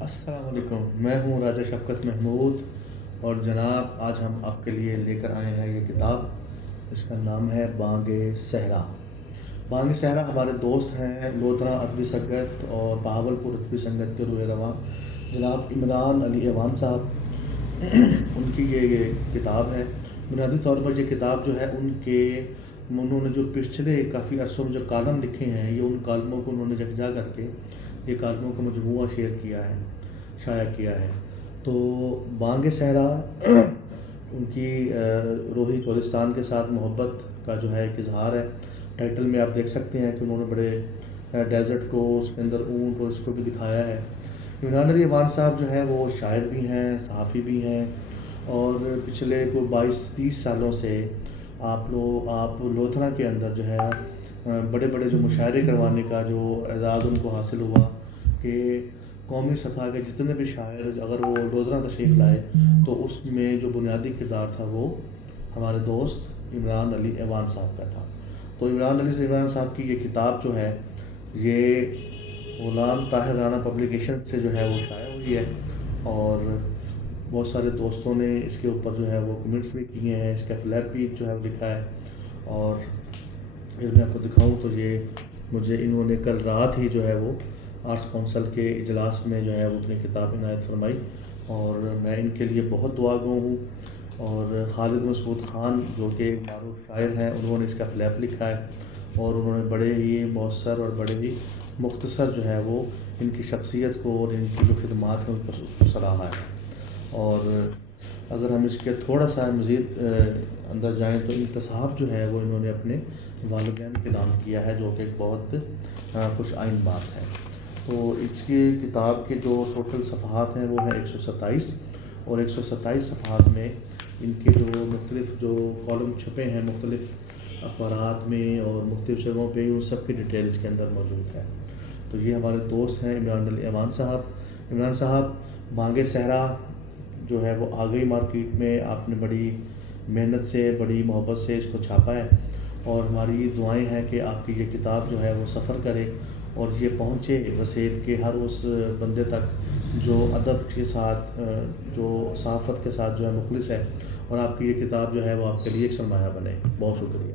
السلام علیکم، میں ہوں راجہ شفقت محمود، اور جناب آج ہم آپ کے لیے لے کر آئے ہیں یہ کتاب. اس کا نام ہے بانگ صحرا. بانگ صحرا ہمارے دوست ہیں لودھرا ادبی سنگت اور بہاولپور ادبی سنگت کے روح رواں جناب عمران علی ایوان صاحب. ان کی یہ کتاب ہے. بنیادی طور پر یہ کتاب جو ہے انہوں نے جو پچھلے کافی عرصوں میں جو کالم لکھے ہیں، یہ ان کالموں کو انہوں نے یکجا کر کے یہ کالموں کا مجموعہ شائع کیا ہے. تو بانگ صحرا ان کی روحی گلستان کے ساتھ محبت کا جو ہے ایک اظہار ہے. ٹائٹل میں آپ دیکھ سکتے ہیں کہ انہوں نے بڑے ڈیزرٹ کو، اس کے اندر اونٹ اور اس کو بھی دکھایا ہے. عمران علی ایوان صاحب جو ہیں وہ شاعر بھی ہیں، صحافی بھی ہیں، اور پچھلے کو 22-30 سالوں سے آپ لودھرا کے اندر جو ہے بڑے بڑے جو مشاعرے کروانے کا جو اعزاز ان کو حاصل ہوا کہ قومی سطح کے جتنے بھی شاعر اگر وہ لودھرا تشریف لائے تو اس میں جو بنیادی کردار تھا وہ ہمارے دوست عمران علی ایوان صاحب کا تھا. تو عمران علی ایوان صاحب کی یہ کتاب جو ہے یہ غلام طاہر رانا پبلیکیشن سے جو ہے وہ شائع ہوئی ہے، اور بہت سارے دوستوں نے اس کے اوپر جو ہے وہ کمنٹس بھی کیے ہیں. اس کا فلیپ بھی جو ہے وہ لکھا ہے. اور اگر میں آپ کو دکھاؤں تو یہ مجھے انہوں نے کل رات ہی جو ہے وہ آرٹس کونسل کے اجلاس میں جو ہے وہ اپنی کتاب عنایت فرمائی، اور میں ان کے لیے بہت دعا گو ہوں. اور خالد مسعود خان جو کہ ایک معروف شاعر ہیں، انہوں نے اس کا فلیپ لکھا ہے، اور انہوں نے بڑے ہی مؤثر اور بڑے ہی مختصر جو ہے وہ ان کی شخصیت کو اور ان کی جو خدمات ہیں اس کو سراہا ہے. اور اگر ہم اس کے تھوڑا سا مزید اندر جائیں تو انتصاب جو ہے وہ انہوں نے اپنے والدین کے نام کیا ہے، جو کہ ایک بہت خوش آئند بات ہے. تو اس کی کتاب کے جو ٹوٹل صفحات ہیں وہ ہیں 127، اور 127 صفحات میں ان کے جو مختلف جو کالم چھپے ہیں مختلف اخبارات میں اور مختلف جگہوں پہ، ان سب کی ڈیٹیل اس کے اندر موجود ہے. تو یہ ہمارے دوست ہیں عمران علی ایوان صاحب. عمران صاحب، بانگ صحرا جو ہے وہ آ گئی مارکیٹ میں. آپ نے بڑی محنت سے، بڑی محبت سے اس کو چھاپا ہے، اور ہماری دعائیں ہیں کہ آپ کی یہ کتاب جو ہے وہ سفر کرے اور یہ پہنچے وسیب کے ہر اس بندے تک جو ادب کے ساتھ، جو صحافت کے ساتھ جو ہے مخلص ہے، اور آپ کی یہ کتاب جو ہے وہ آپ کے لیے ایک سرمایہ بنے. بہت شکریہ.